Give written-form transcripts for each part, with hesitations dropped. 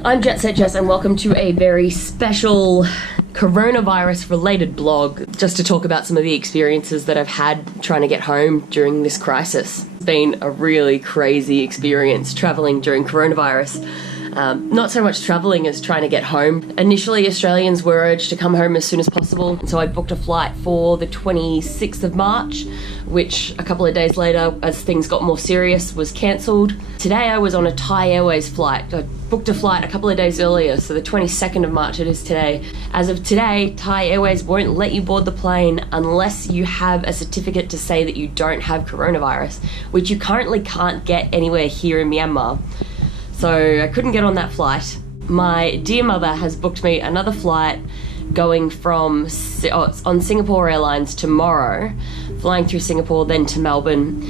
I'm Jess and welcome to a very special coronavirus related blog just to talk about some of the experiences that I've had trying to get home during this crisis. It's been a really crazy experience travelling during coronavirus. Not so much travelling as trying to get home. Initially, Australians were urged to come home as soon as possible, so I booked a flight for the 26th of March, which a couple of days later, as things got more serious, was cancelled. Today I was on a Thai Airways flight. I booked a flight a couple of days earlier, so the 22nd of March it is today. As of today, Thai Airways won't let you board the plane unless you have a certificate to say that you don't have coronavirus, which you currently can't get anywhere here in Myanmar. So I couldn't get on that flight. My dear mother has booked me another flight going from, it's on Singapore Airlines tomorrow, flying through Singapore, then to Melbourne.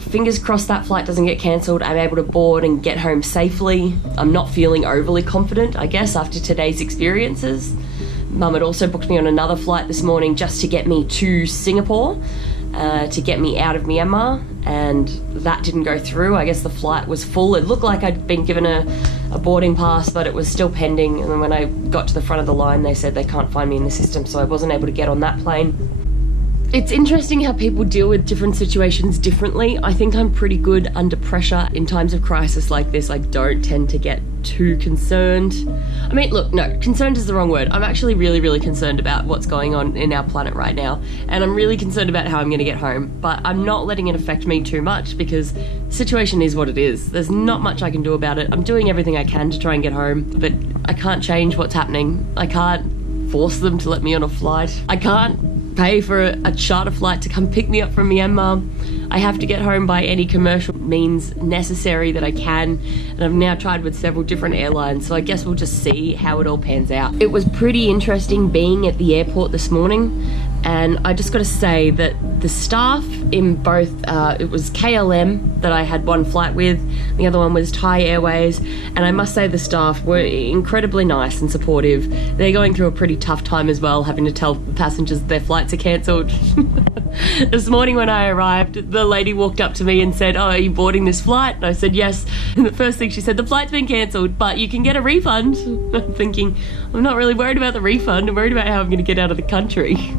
Fingers crossed that flight doesn't get cancelled. I'm able to board and get home safely. I'm not feeling overly confident, I guess, after today's experiences. Mum had also booked me on another flight this morning just to get me to Singapore, to get me out of Myanmar, and that didn't go through. I guess the flight was full. It looked like I'd been given a boarding pass, but it was still pending, and then when I got to the front of the line they said they can't find me in the system, so I wasn't able to get on that plane. It's interesting how people deal with different situations differently. I think I'm pretty good under pressure in times of crisis like this. I don't tend to get too concerned. I mean, look, no, concerned is the wrong word. I'm actually really, really concerned about what's going on in our planet right now, and I'm really concerned about how I'm going to get home, but I'm not letting it affect me too much because the situation is what it is. There's not much I can do about it. I'm doing everything I can to try and get home, but I can't change what's happening. I can't force them to let me on a flight. I can't pay for a charter flight to come pick me up from Myanmar. I have to get home by any commercial means necessary that I can, and I've now tried with several different airlines, so I guess we'll just see how it all pans out. It was pretty interesting being at the airport this morning, and I just got to say that the staff in both, it was KLM that I had one flight with, the other one was Thai Airways, and I must say the staff were incredibly nice and supportive. They're going through a pretty tough time as well, having to tell passengers their flights are cancelled. This morning when I arrived, the lady walked up to me and said, "Oh, are you boarding this flight?" And I said, "Yes." And the first thing she said, "The flight's been cancelled, but you can get a refund." I'm thinking, I'm not really worried about the refund, I'm worried about how I'm going to get out of the country.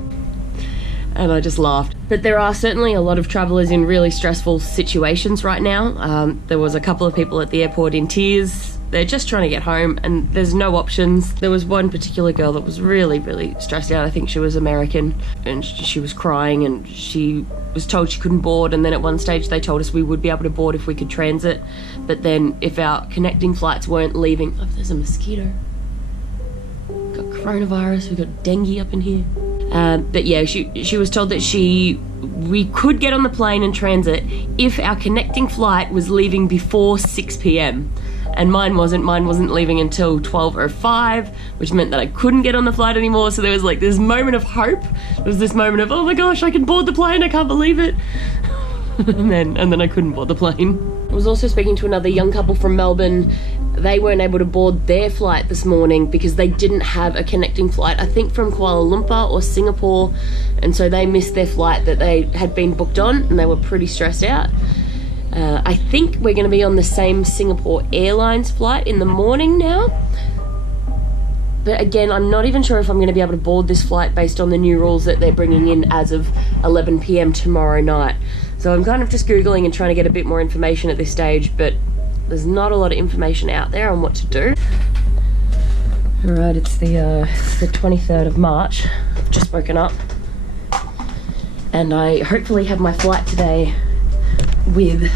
And I just laughed. But there are certainly a lot of travellers in really stressful situations right now. There was a couple of people at the airport in tears. They're just trying to get home and there's no options. There was one particular girl that was really, really stressed out. I think she was American, and she was crying and she was told she couldn't board, and then at one stage they told us we would be able to board if we could transit, but then if our connecting flights weren't leaving... Oh, there's a mosquito. We've got coronavirus, we've got dengue up in here. But yeah, she was told that we could get on the plane and transit if our connecting flight was leaving before 6 p.m. and mine wasn't leaving until 12:05, which meant that I couldn't get on the flight anymore. So there was like this moment of hope. There was this moment of, oh my gosh, I can board the plane, I can't believe it. and then I couldn't board the plane. I was also speaking to another young couple from Melbourne. They weren't able to board their flight this morning because they didn't have a connecting flight, I think from Kuala Lumpur or Singapore, and so they missed their flight that they had been booked on, and they were pretty stressed out. I think we're going to be on the same Singapore Airlines flight in the morning now. But again, I'm not even sure if I'm going to be able to board this flight based on the new rules that they're bringing in as of 11 p.m. tomorrow night. So I'm kind of just Googling and trying to get a bit more information at this stage, but there's not a lot of information out there on what to do. Alright, it's the 23rd of March. I've just woken up. And I hopefully have my flight today with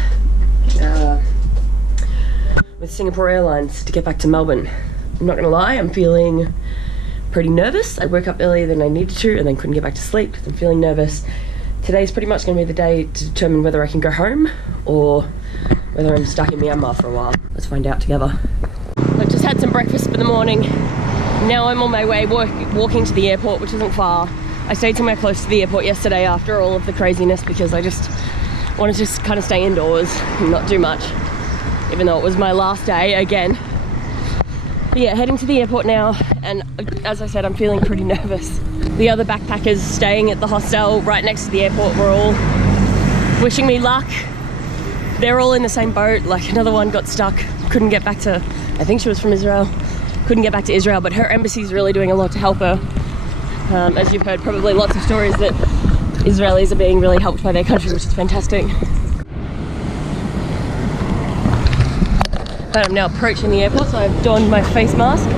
Singapore Airlines to get back to Melbourne. I'm not gonna lie, I'm feeling pretty nervous. I woke up earlier than I needed to and then couldn't get back to sleep because I'm feeling nervous. Today's pretty much gonna be the day to determine whether I can go home or whether I'm stuck in Myanmar for a while. Let's find out together. I've just had some breakfast for the morning. Now I'm on my way walking to the airport, which isn't far. I stayed somewhere close to the airport yesterday after all of the craziness because I just wanted to just kind of stay indoors and not do much, even though it was my last day again. But yeah, heading to the airport now, and as I said, I'm feeling pretty nervous. The other backpackers staying at the hostel right next to the airport were all wishing me luck. they're all in the same boat. Like another one got stuck, couldn't get back to, I think she was from Israel, couldn't get back to Israel, but her embassy's really doing a lot to help her. As you've heard, probably lots of stories that Israelis are being really helped by their country, which is fantastic. But I'm now approaching the airport, so I've donned my face mask.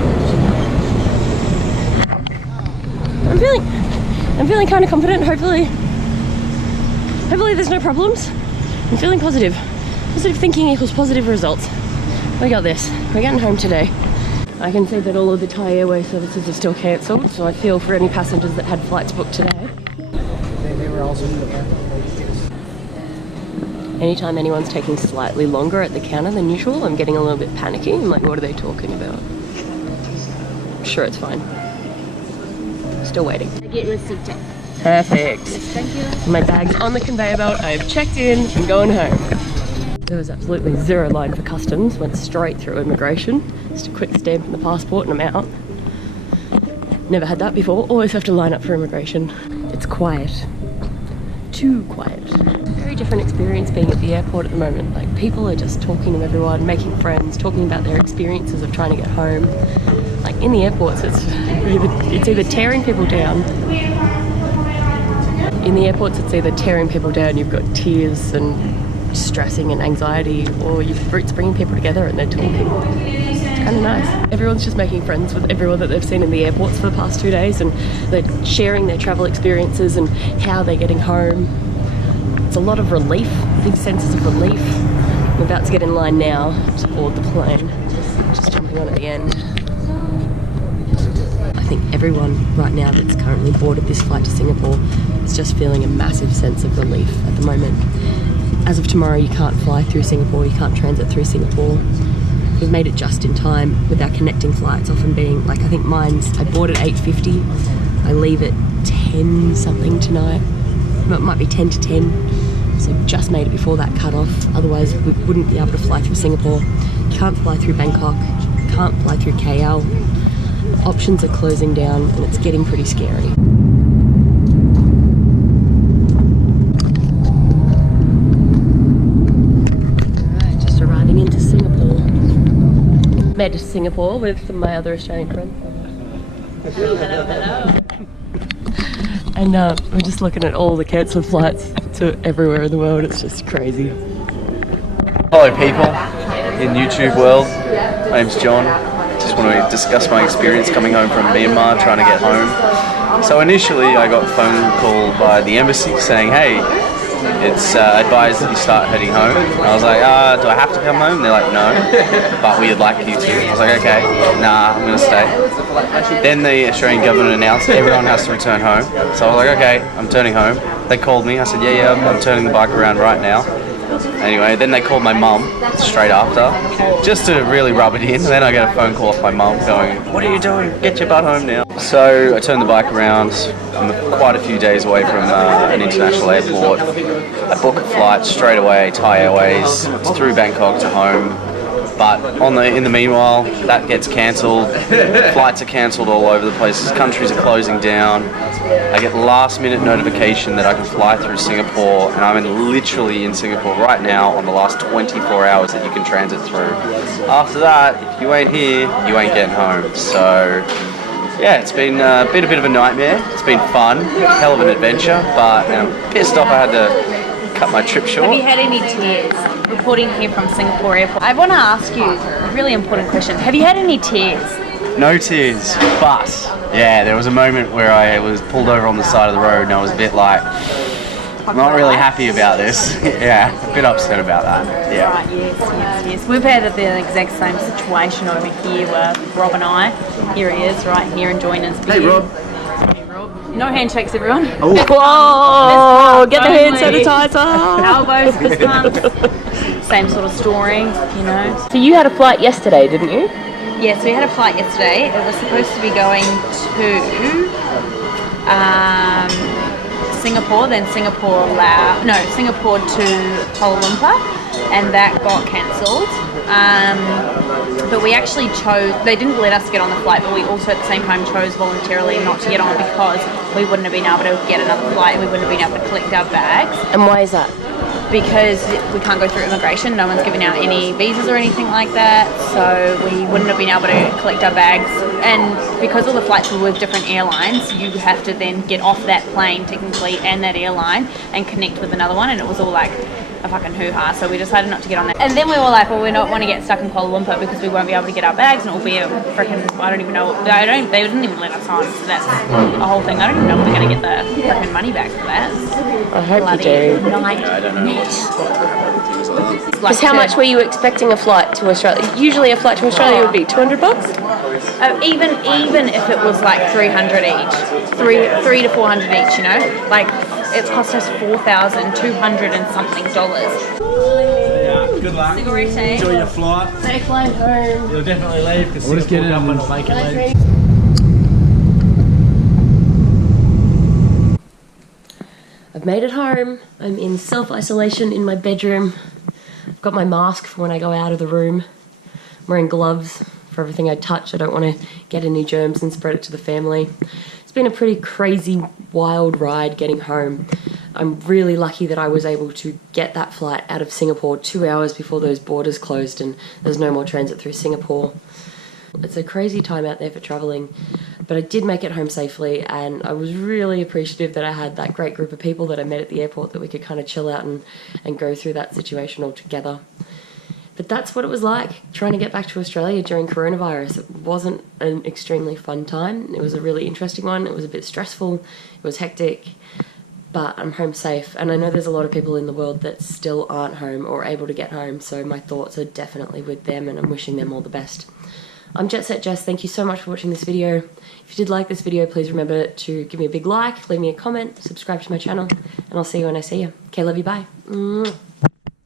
I'm feeling kind of confident. Hopefully there's no problems. I'm feeling positive. Positive thinking equals positive results. We got this. We're getting home today. I can see that all of the Thai Airways services are still cancelled, so I feel for any passengers that had flights booked today. They were also in the airport. Anytime anyone's taking slightly longer at the counter than usual, I'm getting a little bit panicky. I'm like, what are they talking about? I'm sure it's fine. Still waiting. I get receipt. Perfect. Yes, thank you. My bag's on the conveyor belt. I've checked in. I'm going home. There was absolutely zero line for customs. Went straight through immigration. Just a quick stamp in the passport and I'm out. Never had that before. Always have to line up for immigration. It's quiet. Too quiet. Very different experience being at the airport at the moment. Like people are just talking to everyone, making friends, talking about their experiences of trying to get home. Like in the airports, it's either tearing people down. In the airports, it's either tearing people down, you've got tears and stressing and anxiety, or it's bringing people together and they're talking. It's kind of nice. Everyone's just making friends with everyone that they've seen in the airports for the past 2 days, and they're sharing their travel experiences and how they're getting home. It's a lot of relief, big senses of relief. I'm about to get in line now to board the plane. Just jumping on at the end. I think everyone right now that's currently boarded this flight to Singapore is just feeling a massive sense of relief at the moment. As of tomorrow, you can't fly through Singapore, you can't transit through Singapore. We've made it just in time with our connecting flights often being, like I think I board at 8:50, I leave at 10 something tonight. It might be 10 to 10, so just made it before that cut off. Otherwise we wouldn't be able to fly through Singapore. Can't fly through Bangkok, can't fly through KL. Options are closing down and it's getting pretty scary. Alright, just arriving into Singapore. Made to Singapore with some of my other Australian friends. Hello. And we're just looking at all the cancelled flights to everywhere in the world. It's just crazy. Hello people in YouTube world, my name's John. Just want to discuss my experience coming home from Myanmar, trying to get home. So initially I got a phone call by the embassy saying, hey, it's advised that you start heading home. And I was like, do I have to come home? And they're like, no, but we'd like you to. I was like, okay, nah, I'm going to stay. Then the Australian government announced everyone has to return home. So I was like, okay, I'm turning home. They called me. I said, yeah, I'm turning the bike around right now. Anyway, then they called my mum straight after, just to really rub it in. And then I get a phone call off my mum going, what are you doing? Get your butt home now. So I turned the bike around. I'm quite a few days away from an international airport. I book a flight straight away, Thai Airways, through Bangkok to home. But in the meanwhile, that gets cancelled. Flights are cancelled all over the place. Countries are closing down. I get last minute notification that I can fly through Singapore, and I'm literally in Singapore right now on the last 24 hours that you can transit through. After that, if you ain't here, you ain't getting home. So yeah, it's been a bit of a nightmare. It's been fun, hell of an adventure, but I'm pissed off I had to cut my trip short. Have you had any tears reporting here from Singapore Airport? I want to ask you a really important question. Have you had any tears? No tears, but yeah, there was a moment where I was pulled over on the side of the road and I was a bit like, not really happy about this. Yeah, a bit upset about that. Yeah. Right, yes. We've had the exact same situation over here with Rob and I. Here he is, right here, enjoying his beer. Hey Rob. No handshakes, everyone. Whoa! Get the hand sanitizer! Elbows, fist bumps. Same sort of story, you know. So you had a flight yesterday, didn't you? Yes, we had a flight yesterday. It was supposed to be going to Singapore, then Singapore to Kuala Lumpur, and that got cancelled. But we actually they didn't let us get on the flight, but we also at the same time chose voluntarily not to get on because we wouldn't have been able to get another flight and we wouldn't have been able to collect our bags. And why is that? because we can't go through immigration. No one's giving out any visas or anything like that, so we wouldn't have been able to collect our bags. And because all the flights were with different airlines, you have to then get off that plane technically and that airline and connect with another one, and it was all like a fucking hoo-ha, so we decided not to get on that. And then we were like, well, we don't want to get stuck in Kuala Lumpur because we won't be able to get our bags, and it'll be a freaking, I don't even know, they didn't even let us on, so that's a whole thing. I don't even know if we're going to get the freaking money back for that. I hope you do. Because how much were you expecting a flight to Australia? Usually a flight to Australia would be $200. Even if it was like 300 each, 3 to 400 each, you know, like it cost us $4,200 and something dollars. Good luck. Cigarette. Enjoy your flight. Safe flight home. You'll definitely leave because the Singapore government will make you leave. I've made it home. I'm in self-isolation in my bedroom. I've got my mask for when I go out of the room. I'm wearing gloves for everything I touch. I don't want to get any germs and spread it to the family. It's been a pretty crazy, wild ride getting home. I'm really lucky that I was able to get that flight out of Singapore 2 hours before those borders closed and there's no more transit through Singapore. It's a crazy time out there for travelling, but I did make it home safely, and I was really appreciative that I had that great group of people that I met at the airport that we could kind of chill out and go through that situation all together. But that's what it was like, trying to get back to Australia during coronavirus. It wasn't an extremely fun time. It was a really interesting one. It was a bit stressful. It was hectic. But I'm home safe, and I know there's a lot of people in the world that still aren't home or able to get home, so my thoughts are definitely with them, and I'm wishing them all the best. I'm Jess. Thank you so much for watching this video. If you did like this video, please remember to give me a big like, leave me a comment, subscribe to my channel, and I'll see you when I see you. Okay, love you, bye.